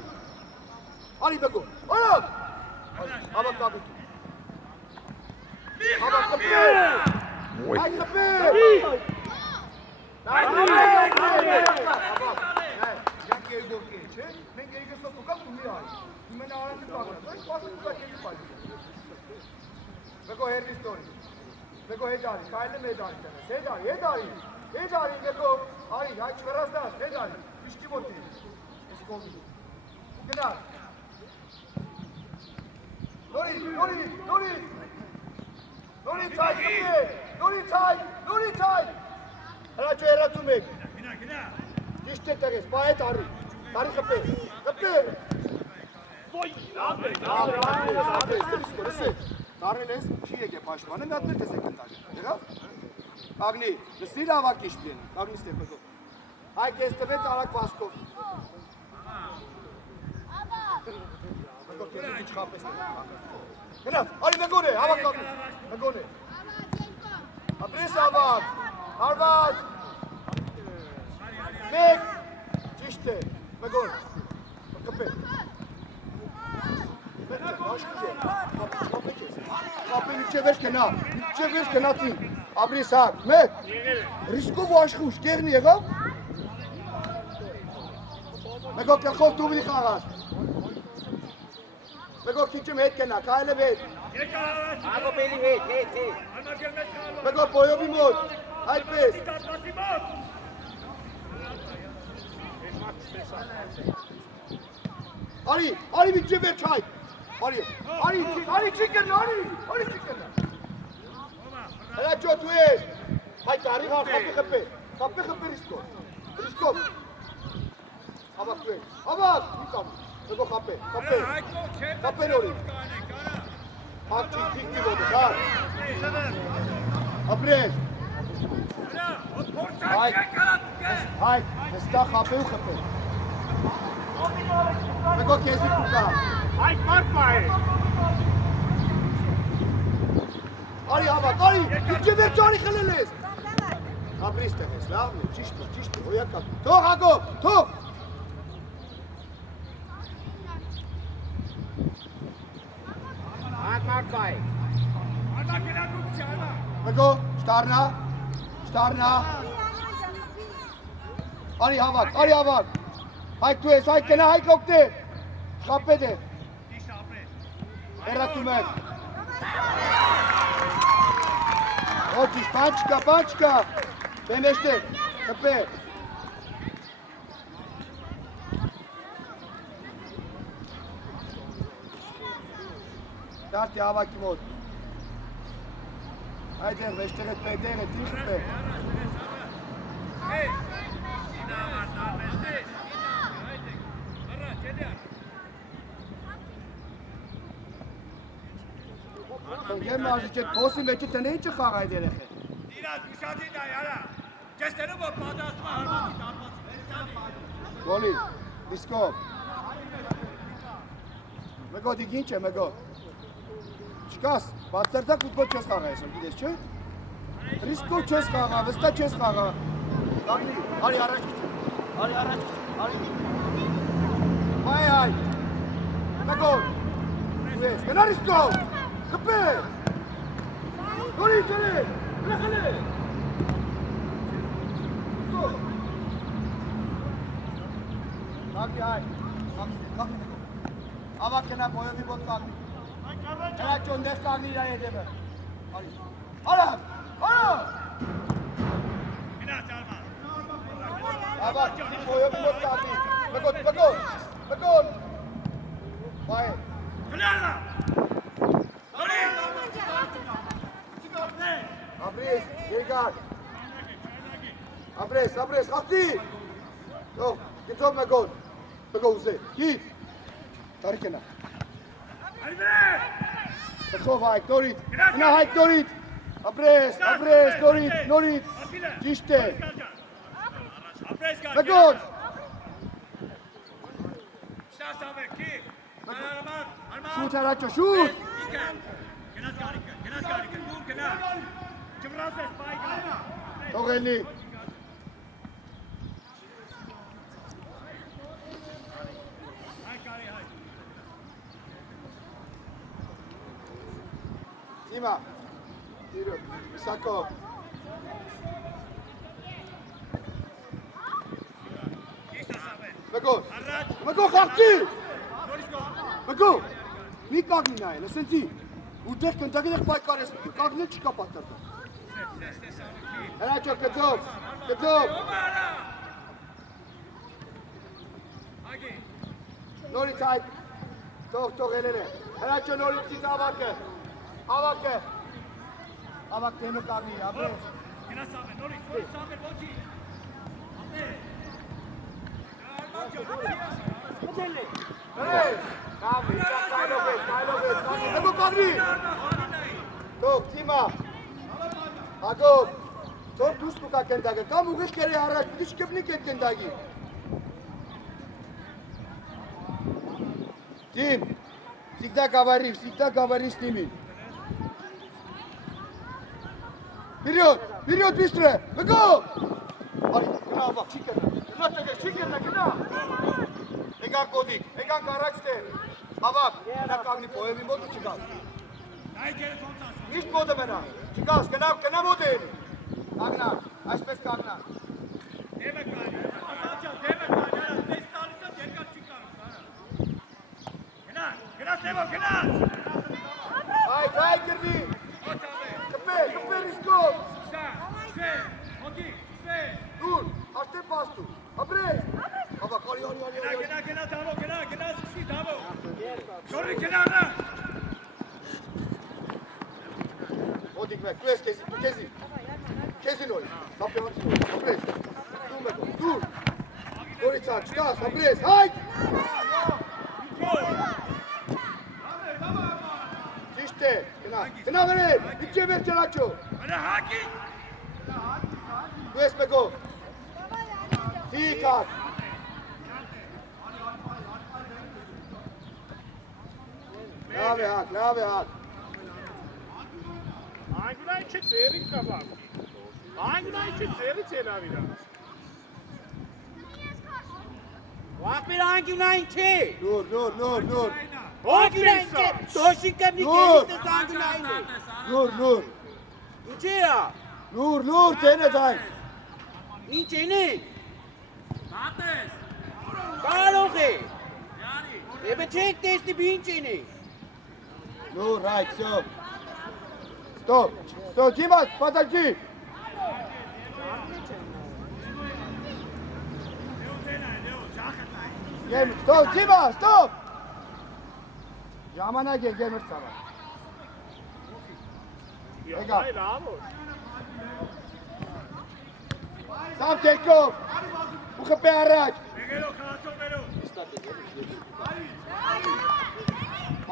արի մեկո, արագ, ավակ կապիտ, Ավակ կպեր, հայ կպեր, Յանք երգորկ է, չէ, մենք երգեսով կուկավ ու մի արի, իմենա արանցի կաղնա, այս պասը կուկա կեզի պալի, մեկո հերվիս տորի, մեկո հետարի, կայլը մեդարի տենես, հետարի, մեկո, արի, հայ չվերասնաս, հետարի, իշկի ոտի, ես կողի, գնար, նորից, Նորից հայ, հրաչո երացում եք, Գնա։ ճիշտ է տեղես, պայետ արի, տարի խպեր, Ոյ, լավ է, տարել ես, չի եկ է պաշմանը, մյատներ տես եք ընտագը, եղավ, կաղնի, լսիր ավակ իշ պլեն, կաղնի ստեպեգով, հայ կեզ տվեց արակ վասկով, մեկով կեզ ինչ խապես Գնաց, արի մեկոն է, հավակ կաղնի, մեկոն է, ապրես ավակ, հարված, մեկ, ճիշտ է, մեկոն, կպել, խապել իչև ես կնացին, ապրես հակ, մեկ, ռիսկով ու աշխուշ, կեղնի եղավ, Մեկո կրխով դու մի խաղաս։ Մեկո քիչում հետ կենա, կայլև հետ։ Եկա առաջ։ Ագոպելի հետ։ Արմակել մեծ խալու։ Մեկո բոյովի մոտ, այդպես։ Տասմասի մոտ։ Արի մի ջի վերջ հայ։ Արի չի կենա, արի չի կենա։ Հելա ճո դու ես։ Հայ տարի հար խապի խպե ռիսկով։ Ավակ դու ես, ավակ, մի կամ, մեկո խապե։ Խապե նորի։ Հակ չիք դիվոդը, հար։ Ապրես։ Հայ, հստա խապե ու խպե։ Մեկո կեզի կուկա։ Այդ մարկմա է։ Արի ավակ, իջի վերջ արի խլել ես։ Ապրիս տեղես, լավն է, ճիշտ է, հոյակատ։ Թող հագով, թող։ Այդ մարկմա է։ Մեկո, շտարնա։ Արի հավակ։ Հայք դու ես, հայք կնա, հայք ոգտե։ Շապետ է։ Հերատում եք։ Օտիշ, պանչկա։ Բեմեշտե, խպե։ Դարդի հավակի մոտ։ Այդեղ, վեշտեղ էտ պետեղ է, տի խպե։ Գեր մարզիչ էտ փոսի մեջի տնե ինչը խաղ այդ երեխ է։ Իրաց միշադին դա յարա։ Ես տերում որ պատասխան հարվածի դարվածի։ Գոլի, դիսկով։ Մեկո դիգ ինչ է, մեկո։ Չկաս, բացարձակ ֆուտբոլ չես խաղա ես, գիտես չէ։ Ռիսկով չես խաղա, վստահ չես խաղա։ Գաղնի, արի առաջ քիչ։ Արի։ Հայ։ Մեկո։ Ես, գնա ռիսկով։ Խփե։ Գոլի ջրի։ Լախալե։ Կագնի հայ, ավակ կենա բոյովի բոտ կագնի, հենա ճոնդեղ կագնի իրա եդևը, արա, ավակ բոյովի բոտ կագնի, մկոտ, բայ, Ապրես, երկար, ապրես, խաղցի, գիծով մեկոտ, Մեկո ուզե, գիտ, տարի կենա։ Բխով հայք, նորիտ, հնա հայք նորիտ, ապրես, նորիտ, ճիշտ է։ Մեկոտ։ Շուտ հարաճո, շուտ։ Թողելի։ Ima, Tiro, Sako. Մեկո խաղցի։ Մեկո, մի կագնի նայել, ասենցի, ուրդեղ կնտագեղ պայկար ես, կագնել չկա պատտարդը։ Հենաչո, կծով։ Նորից այդ, թող ելել է, հենաչո նորից կից ավակը։ Ավակ տենը կագնի, ապրես։ Գնաս ամեն, նորից ամեն, ոչի։ Ego կագրի։ Թող, թիմա։ Հագով, թող դուս կուկա կնդագը, կամ ուղիղ կերի առաջ, պիտի չկպնիկ էտ կնդագի։ Թիմ, всегда говори с ними. Вперед, быстро, бегом! Արի, գնա ավակ, չի կերնա, գնա։ Եկան կոդիկ, եկան կարաչ տեր, ավակ, նա կագնի պոյևի մոտ ու չգաս։ Միշտ մոտ է մենա, չգաս, գնա մոտ է էլի։ Կագնա, այսպես կագնա։ Դեմը կանի, ասանջա, դեմը կանի, այս տալիս եմ, Դեվո գնաց։ Հայ գրնի։ Կպե ռիսկով։ Շա, շե, հոգի, շե։ Դուր, աշտե պաստու։ Ապրես։ Աբա կարի։ Գնա, դավո, գնա, սկսի դավո։ Շորի գնա նա։ Ոդիկ մեկ, դու ես քեզի։ Քեզի նորի։ Կապեոնցի նորի։ Ապրես։ Դու մեկ, դուր։ Նորի ցած, չտաս, ապրես, հայ։ Ճիշտ է, գնա վերև, իջե վեր ճրաչո։ Արա հակի։ Դու ես մեկով։ Թիկ հակ։ Լավ է հակ։ Անգնայի չէ ձերին կավակ։ Անգնայի չէ ձերից ելավ իրանց։ Վախմեր անգյունային չէ։ Նոր։ Անգյունային չէ։ Դոշիկ կմնի կերիտս անգյունային է։ Նոր։ Ինչ է ա։ Նոր, տենը դայն։ Ինչ են է։ Կարող է։ Եբե չեք տեսնի բի ինչ են է։ Նոր, հայ, всё։ Стоп, Димас, подожди. Стоп, Дима, стоп. Ժամանակ է գերմր ծավա։ Եկա։ Սամ տեկով, ու խպե առաջ։ Եկելով խաղացող վերով։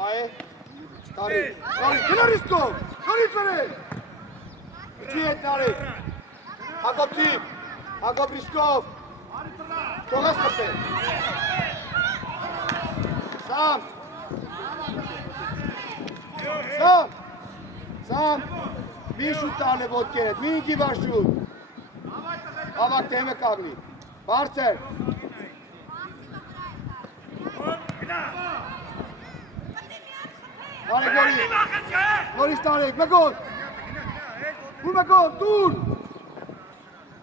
Հայ, տարի, գնա ռիսկով, նորից վերել։ Ուջի հետ նարի։ Հակոբ ռիսկով։ Թողես խպե։ Սամ, մի շուտ տալը ոտքերդ, մի ինքի վաշուտ։ Ավակ թեմը կաղնի, բարձեր։ Նարեք նորից տարեք, մեկոտ։ Ուր մեկոտ,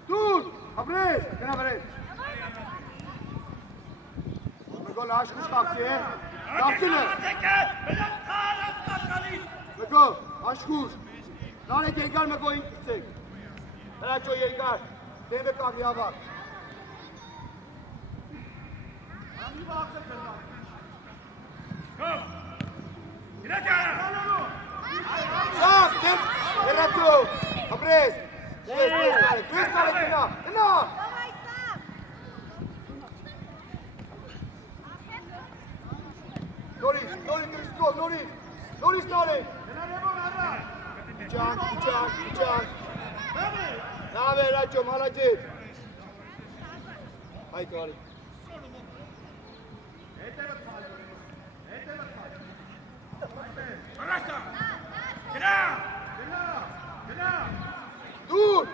դուր, ապրես, գնա վերել։ Մեկոտ աշկուշ կապցի է, կապցին է։ Մեկոտ, աշկուշ, նարեք երկար մեկոտ ինքցեք։ Հրաչո երկար, թեմը կաղնի ավակ։ Սամ, հեռացու, ապրես, դուես տարեք, գնա։ Նորից ռիսկով, նորից տարեք։ Իջանք։ Լավ է, հրաչո, մալաջեց։ Հայ կարի։ Դուր։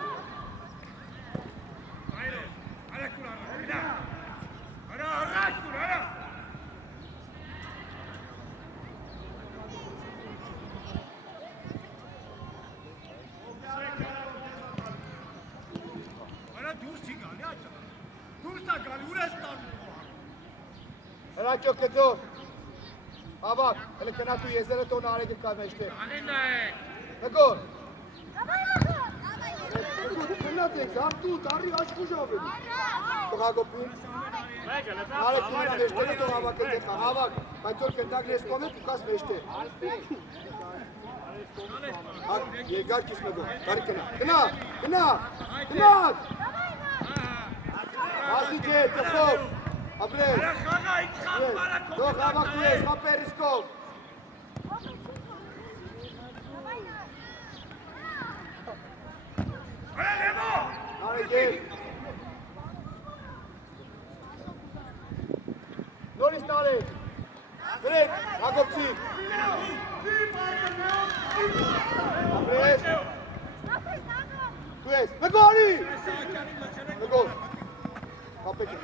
Հրաչո կծոր։ Ավակ, հլը կնատու եզերը տոնը արեգ կա մեջտե։ Մեկոր։ Կնատեք, զարտուտ, արի աշկուժ ավելի։ Տողագոպին։ Արեք կնա մեջտերը տող ավակ է տեխան, ավակ, բայց որ կնդակ նեսկով է կուկաս մեջտե։ Եգար կիս մեկոր, կարի կնա։ Ասի գե, տխով, ապրես։ Դող ավակ դու ես, խապե ռիսկով։ Արեք է։ Նորից տարեք։ Վրետ, հակոպցիկ։ Ապրես։ Դու ես, մեկորի։ Մեկոր։ Խապեք ես։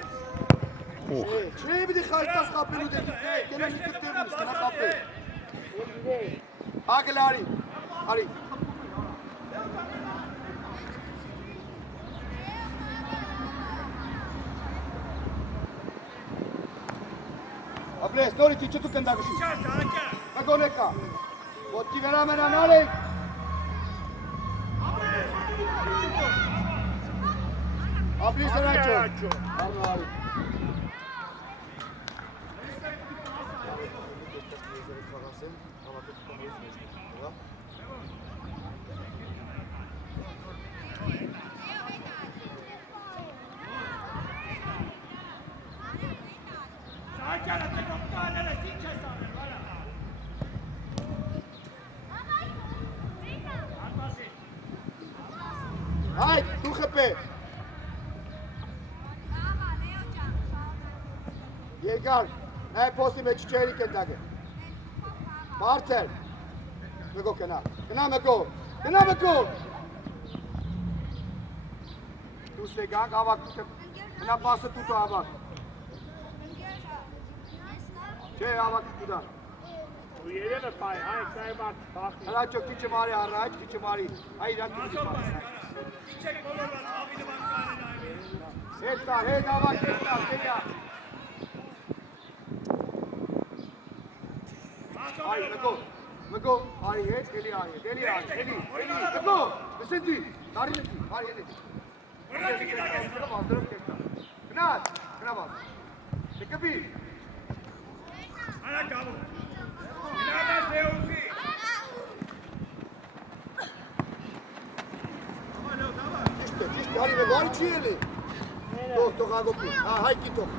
Չէ, բիդի խարիտաս խապելու դեպի, կենաշ կտերնուս, կնա խապել։ Ագել արի։ Ապրես, նորից իջու կնդագշի։ Չա Սահակյան։ Մգոնեկա։ Ոտքի վերամենան արեք։ Ապրի սրանչո։ Արնարի։ Սահակյանը տենով կանել ես ինչ ես անել, վարա։ Անպասի։ Հայ, դու խպե։ Երկար, նայ պոստի մեջ չերի կնդագը։ Բարձր։ Մգո կնա, կնա մգո, կնա մգո։ Դու սեգանք ավակ, կնա պասը տուտո ավակ։ Չէ, ավակ տուտա։ Ու երևը պայ, հայք նայմատ բախի։ Հրաչո քիչը մարի առաջ, քիչը մարի։ Հայ իրան Ասոպ տուտի պարի պասը։ կարա։ Իչեք բոլորված հավի նման կանեն այվի։ Հետա, հետ ավակ, հետա, տերյա։ Այ, մգո, արի հետ, էլի արի հետ, էլի արի, էլի, մգո, լսեցի, տարի լսի, արի էլի։ Որնաքի գիտակ ես։ Գնաց, գնավաց, դեկպի, Արա գավու։ Գնանես Լեոսի։ ճիշտ, արի մգո, արի չի էլի։ Տող ագոպի, հայկի տող։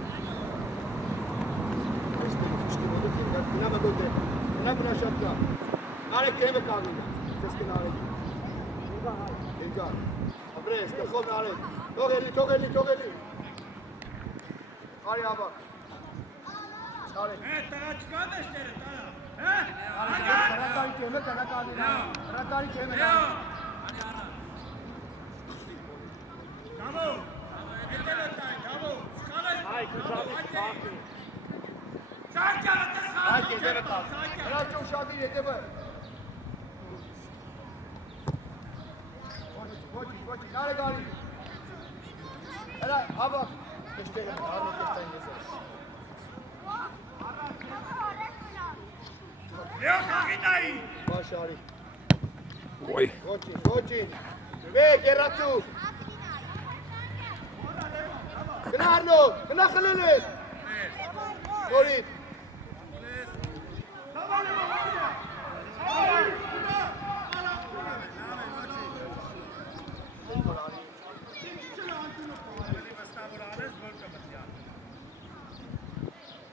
Գնա մգո դե, գնա շատ կա։ Արեք թեմը կագնի, ծես կնարեք։ Ենգար, ապրես, կխոմ արեք, թող էլի։ Արի ավակ։ Արեք։ Տղա չկան էստերը, տղա։ Հրատարի թեմը կնակալին, հրատարի թեմը Գավու։ Հետել է տայն, գավու։ Սխալես։ Հայք ուժավի բախի։ Սահակյանը տես խաղացում Հայք չեմ ետևը տալ, տալ, Սահակյան։ հրաչո ուշադիր ետևը։ Ոչի, նարեք արի։ Հրա, ավակ։ Կշտեղը, արնեք եստայն եզես։ Լեո խաղինայի։ Բաշ արի։ Ոյ։ Ոչի։ Բեք, երացու։ Գնա արնո, գնա խլել ես։ Նորից։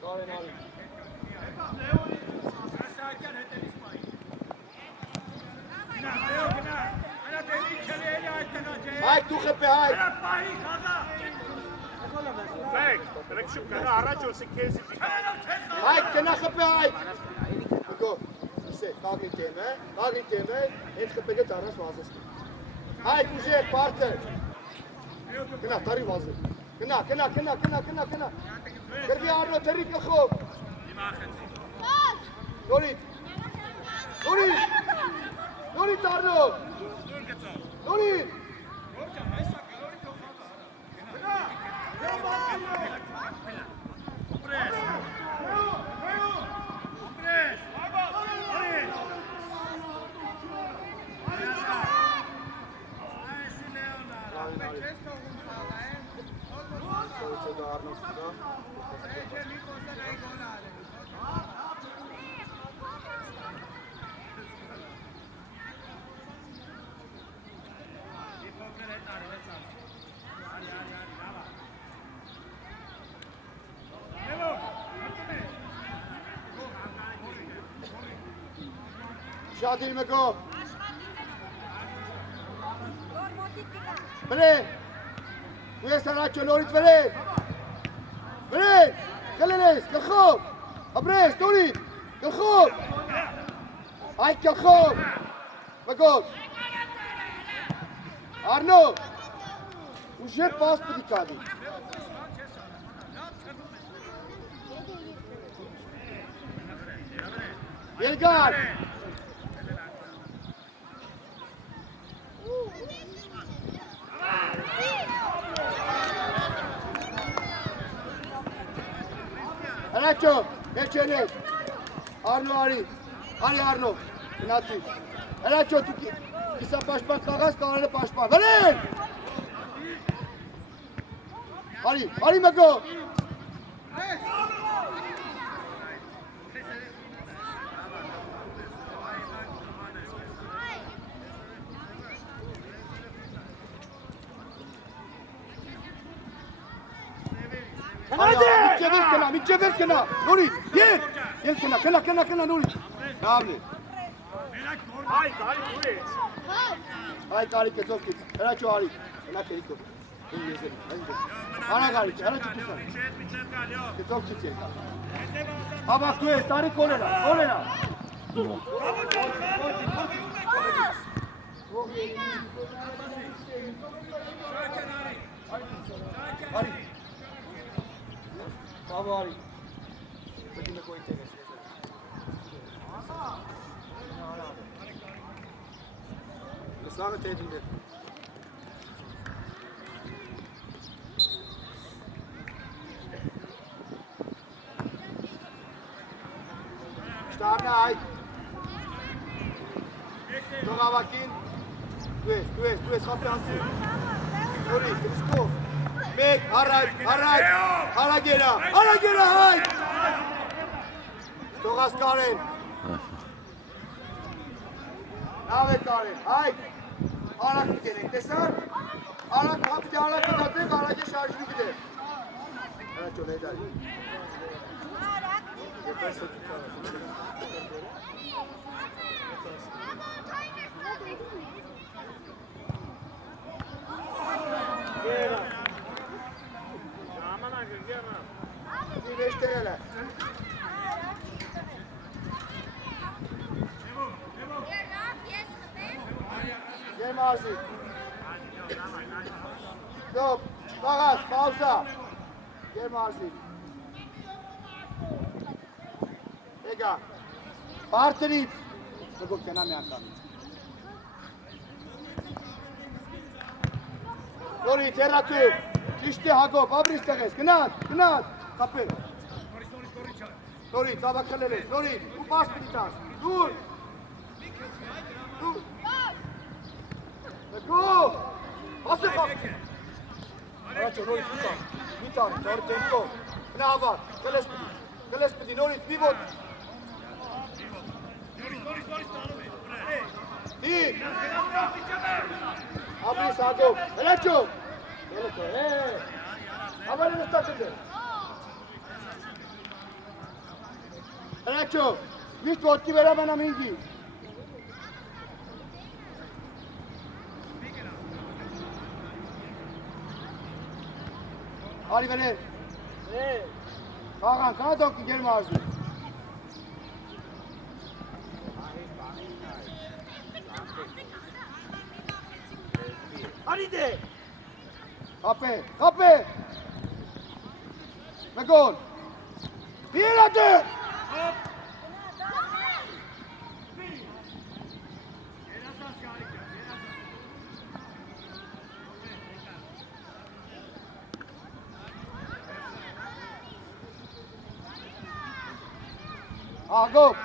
Կարեն արի։ Սահակյան հետևից պայի։ Գնա, Լեո գնա։ Արա դեպի չելի էլի այդ տղա ջե։ Հայք դու խպե հայք։ Արա պայի խաղա։ Մեկ, դրեք շուկ գնա առաջ ոսի քեզի պիկա։ Քանելով չես խաղա։ Հայք գնա խպե հայք։ Գո, սե, կագի թեմը, հենց խպեգը դառնաս վազես։ Հայք ուժեղ, բարձր։ Գնա, տարի վազը։ Գնա։ Գրդի արնո թերի կխով։ Նորից արնո։ Նորից։ Շադիր մգո։ Բրեն։ Ու ես առաջո նորից բրեն։ Խլել ես, գլխով։ Ապրես, նորից, գլխով։ Այդ գլխով։ Մգո։ Արնո։ Ուժեղ պաս պիտի կանի։ Երկար։ Հրաչո։ Երջենես, Արնո արի, արի Արնո, գնացի, հրաչո դու կիսա պաշպան կաղաս, կարել է պաշպան, վրեն! Արի մգո! Միջևեր կնա, նորից, ետ կնա, նորից, լավն է։ Հայ, կարի կուրեց։ Հայ կարի կեցով կից, հրաչո արի, կնա կերիկով, արա կարի, հրաչո կիսան, կեցով կից եկա։ Հավակ դու ես, տարի կորերա։ Արի։ Bravo, Ari. Petit me cointeres. Lăsăm te din de. Starne ai. Dogavakin. Tu es kaptansın. Sorry, Risko. Mek, araç, ara gera, hay! Togas Karen. Nave Karen, hay! Ara gidelim, desen. Ara kaptı, aracı şarjını gider. Evet, çok eder. Birleştireler. Gel Marzi. Yok. Bagas. Pausa. Gel Marzi. Ega. Partnerit. Bak kenara mı yakın? Lori terratı. İşte Hago. Fabristeges. Gnad. Kapı. Lori, tabak kalele. Lori, bu bas bitaz. Dur. Go. Asıl kap. Araço, Lori, tutar. Doğru tempo. Ne var? Kalespedi. Lori, pivot. İyi. Abi Hago. Araço. Haber mi takıldı? Araço, visto otki veremem amingi. Hadi beni. Hakan, kana dokki gelme arzu. Hadi de. Kapı. Ve gol. Bir adı. Agop.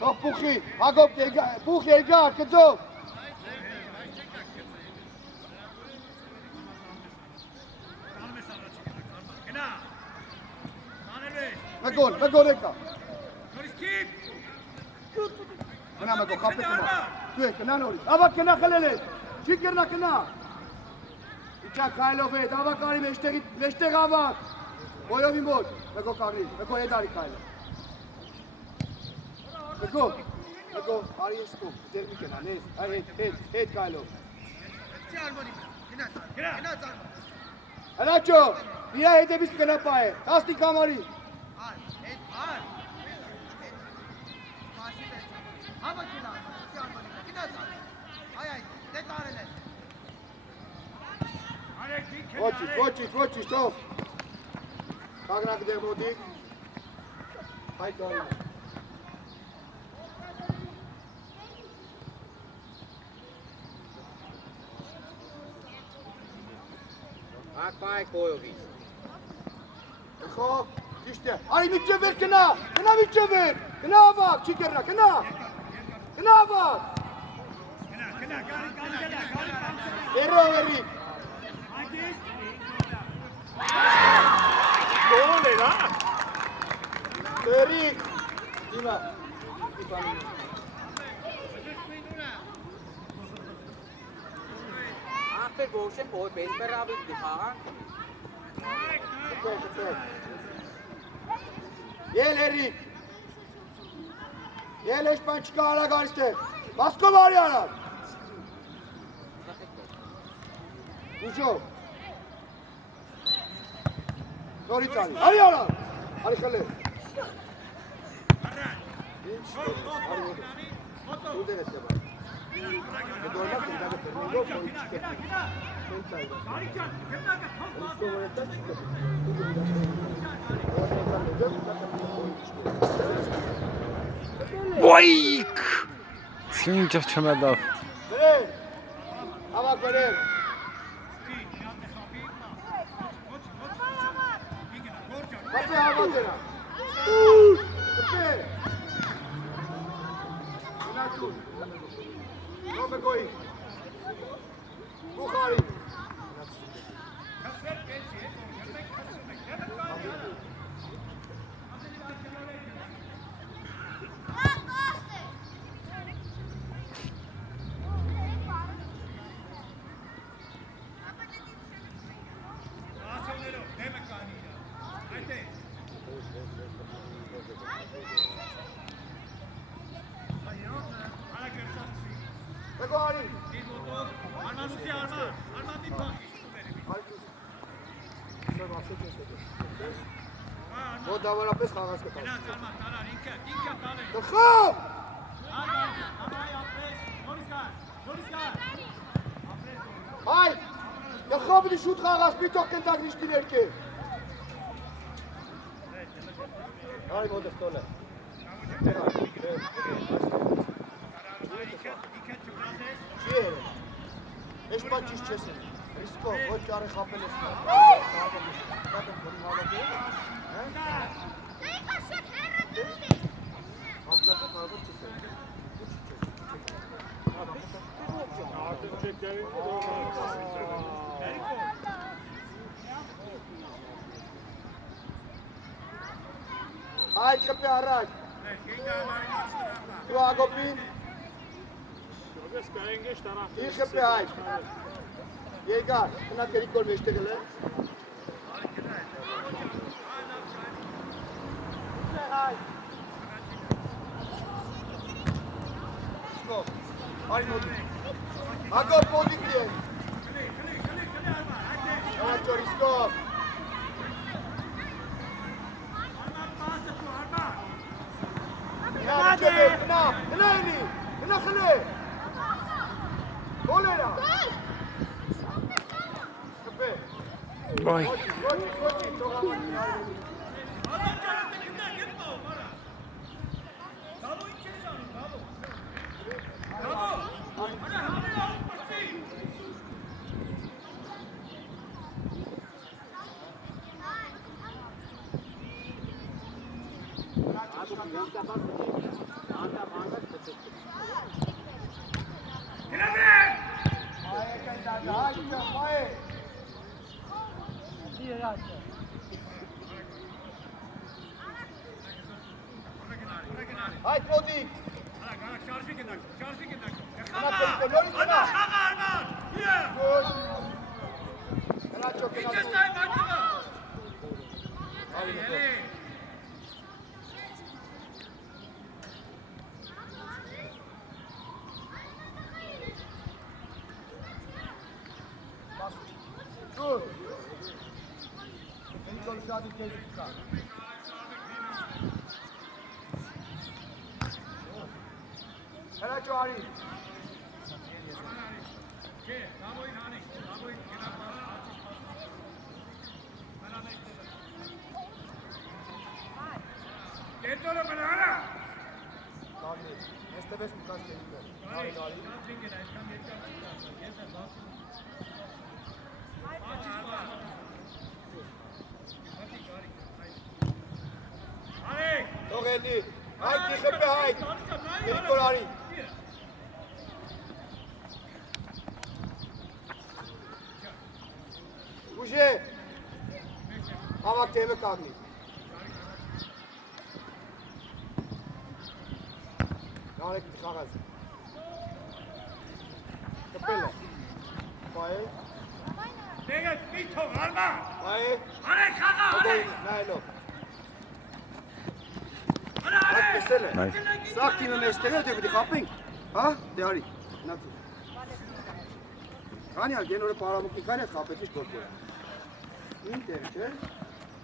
Toch Puchi. Agop, Puchi, Elgar, Kedzov. Megol, Eka. Kena Megol, kapı kena. Tüy, kena Nori. Ava kena kalele. Çikirna kena. İçak Kailo ve dava kari meşte gavak. Boyovim boy. Megol kagri. Megol edari Kailo. Megol, Ariesko. Derbi kena. Nes. Head Kailo. Anacho. Mira hede bis kena pae. Kasti kamari. Koçi, stop. Kagrak de modik. Haydi doğru. Ak pai koyovi. Eko. Ճիշտ է։ Արի միջև վեր գնա։ Գնա միջև վեր։ Գնա ավակ, չի կեռնա, գնա։ Գնա ավակ։ Վերո վերի։ Գոլ է, հա։ Վերի։ Դիմա։ After Goshen, boy, base per rabbit, dikhaan. Yel Erik. Yel eşpan çıkara karıştı. Baskı var yana. Ucu. Doğru çağır. Hadi yana. Hadi kale. Burada ne var? Doğru bak. Yok yok. Ոյք։ Ինչ չմետավ։ Վերել։ Ավակ վերել։ Բացի ավակ երա։ Կպե։ Գնացու։ Նոմը գոյի։ Բուխարի։ Բեգարի։ Ո դավարապես խաղաց կտա։ Դխավ։ Հայ, դխավ դի շուտ խաղաց պիտող կենտակ նիշտի ներկե։ Հայ մոդը ստոլ է։ Չի է։ Էշ պա ճիշտ չես է։ Ռիսկո, ոչ ճարի խապել ես։ Հայ կպի առաջ։ Դու ագոպին։ Իր կպի հայ։ Եգար, հնա կերիկ որ մեջտեղել է։ Սկով, արի մոտի։ Ագոպ մոտիկ դի է։ Հնա ճորի սկով։ Հնա էնի, հնա խնե։ Գոլ էրա։ Ոյ։ Հայ պոդիկ։ Հələ ճարի։ Կետորը բնարա։ Կաղի, ես տվես մի կաշ կերիք է։ Նարի, նարի։ Դարի։ Ուժե։ Ավակ թեմը կագնի։ Նարեք խաղազ։ Կպել է։ Բայ։ Դեգը պիթով արմա։ Բայ։ Արեք խաղա, արեք։ Նայելով։ Արա, արեք։ Այդպեսել է։ Նայ։ Սաղ թիմը մեջտեղ է, դե պիտի խապենք։ Հա, դե արի։ Նացի։ Կանյալ գենորը պարամուկի կար է խապեցի շտոքերը։ Ինչ է, չէ՞։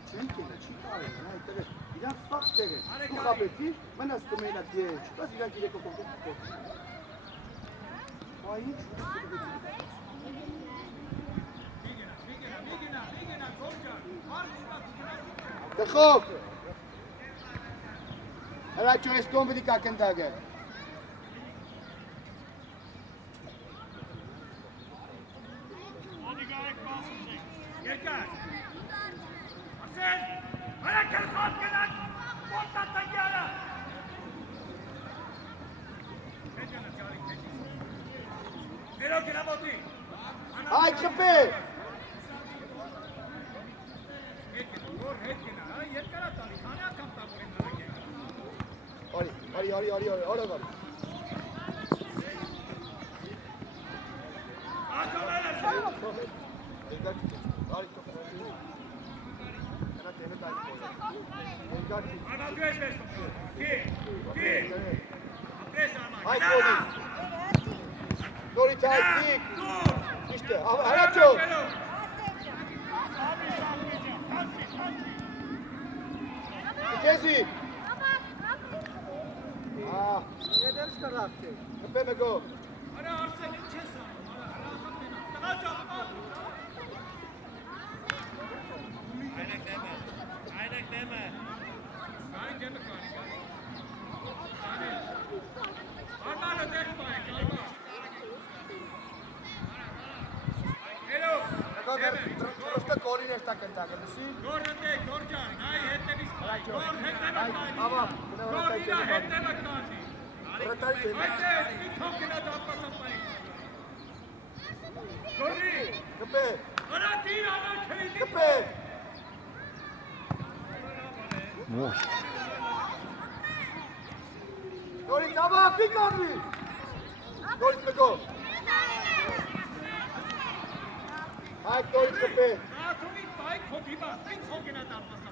Չենք ելը, չի կարել, նա այդտեղ է։ Իրանք սաղ տեղ են։ Դու խապեցի, մնաս կմենա դիեջ։ Բաց իրանք իրեք կողքով կողքով։ Այ ինչ։ Տխով։ Հրա չո ես կոմ պիտի կակնդագը։ Երկար։ Ասեն, արեք խաղ կնակ, ոտա տագյալը։ Մեջանա ճարի, մեջի։ Ներով կնամոտի։ Այ կպե։ Որ հետ կնա, երկարա տարի, քանի ակամ տավոր եմ նարակ երկար։ Արի, արի։ Աշովել ես։ Արմա դու ես մեզ տոքով։ Կի, ապրես արմա, Այ գնալա։ կոդի։ Նորի թայցիկ։ Դուր։ Իշտը, հրա չո։ Քեզի։ Եդերս կրախտի։ Կպե մգո։ Արա արսեն ինչ ես անում, արա տղա ճապա։ Այնեք դեմը։ Այն դեմը կանի, կանի։ Արմանը դեղ պայեք, արմա։ Հելո, դեմը։ Պրոստը կորին ես տակ ընտակը, լսի։ Գոր հտեք, գոր ճան, այ հետևից պայեք, գոր հետևը կանի։ Ավա, Գոր իրա հետևը կանի։ Հրետարի դեմ։ Այդպես, մի թող գնա դապասը պայեք։ Գորի, Կպե, արա դիր, արա չեի դիր։ կպե։ Ոյ։ Նորից ավա, պիկամի։ Նորից մգո։ Այ նորից կպե։ Աթումի պայք հոդի բա, ինչ հոգենա դապասը